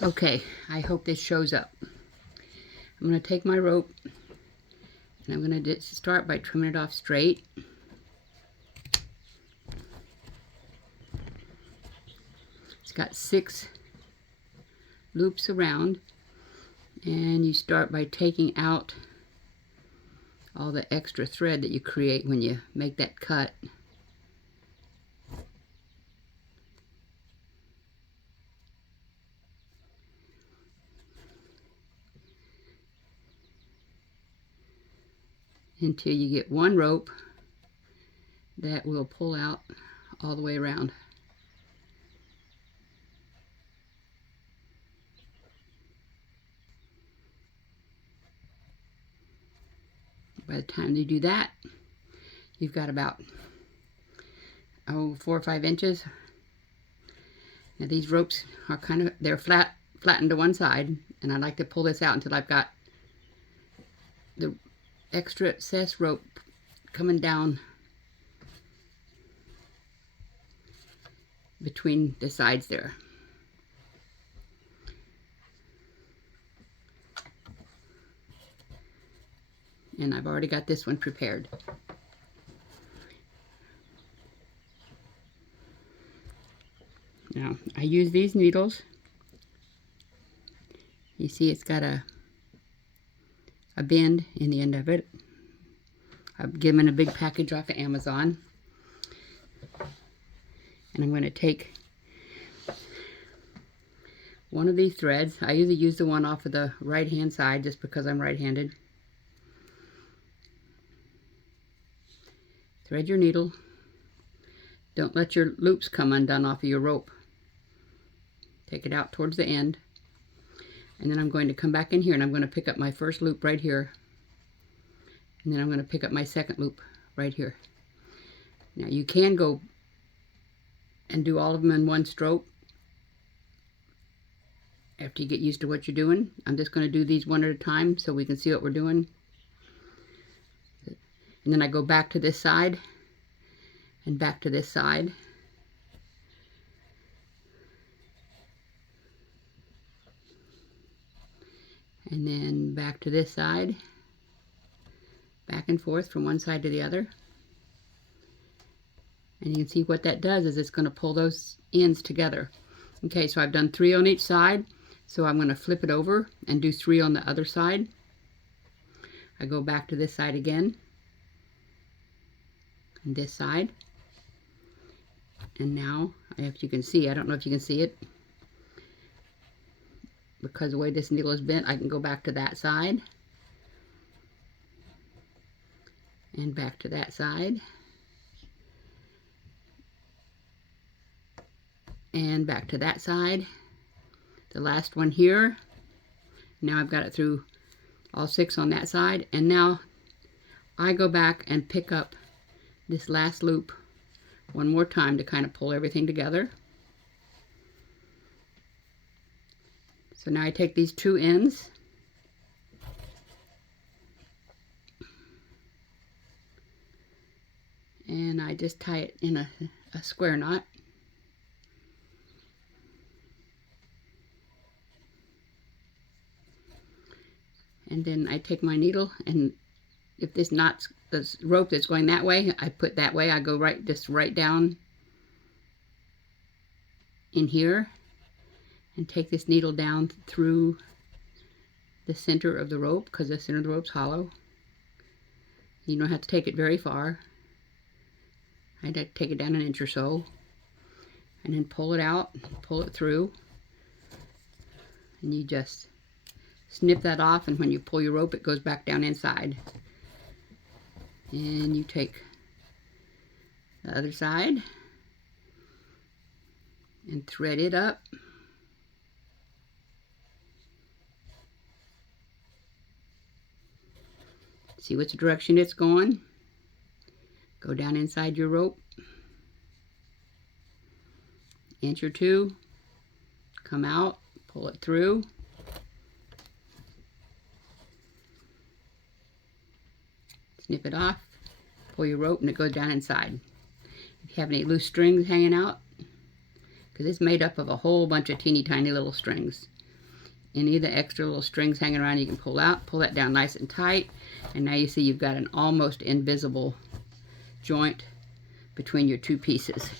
Okay, I hope this shows up. I'm going to take my rope and I'm going to start by trimming it off straight. It's got 6 loops around, and you start by taking out all the extra thread that you create when you make that cut. Until you get one rope that will pull out all the way around. By the time you do that, you've got about 4 or 5 inches. Now these ropes are they're flattened to one side, and I like to pull this out until I've got the extra excess rope coming down between the sides there. And I've already got this one prepared. Now, I use these needles. You see it's got a bend in the end of it. I've given a big package off of Amazon. And I'm going to take one of these threads. I usually use the one off of the right hand side just because I'm right-handed. Thread your needle. Don't let your loops come undone off of your rope. Take it out towards the end. And then I'm going to come back in here and I'm going to pick up my first loop right here. And then I'm going to pick up my second loop right here. Now you can go and do all of them in one stroke after you get used to what you're doing. I'm just going to do these one at a time so we can see what we're doing. And then I go back to this side and back to this side. And then back to this side. Back and forth from one side to the other. And you can see what that does is it's going to pull those ends together. Okay, so I've done 3 on each side. So I'm going to flip it over and do 3 on the other side. I go back to this side again. And this side. And now, if you can see, I don't know if you can see it, because the way this needle is bent, I can go back to that side. And back to that side. And back to that side. The last one here. Now I've got it through all 6 on that side. And now I go back and pick up this last loop one more time to kind of pull everything together. So now I take these 2 ends and I just tie it in a square knot. And then I take my needle, and if this knot's the rope that's going that way, I put that way. I go just right down in here and take this needle down through the center of the rope, because the center of the rope's hollow. You don't have to take it very far. I'd like to take it down an inch or so, and then pull it out, pull it through, and you just snip that off, and when you pull your rope, it goes back down inside. And you take the other side and thread it up. See which direction it's going. Go down inside your rope, inch or 2, come out, pull it through. Snip it off, pull your rope, and it goes down inside. If you have any loose strings hanging out, because it's made up of a whole bunch of teeny tiny little strings, any of the extra little strings hanging around you can pull out. Pull that down nice and tight, and now you see you've got an almost invisible joint between your two pieces.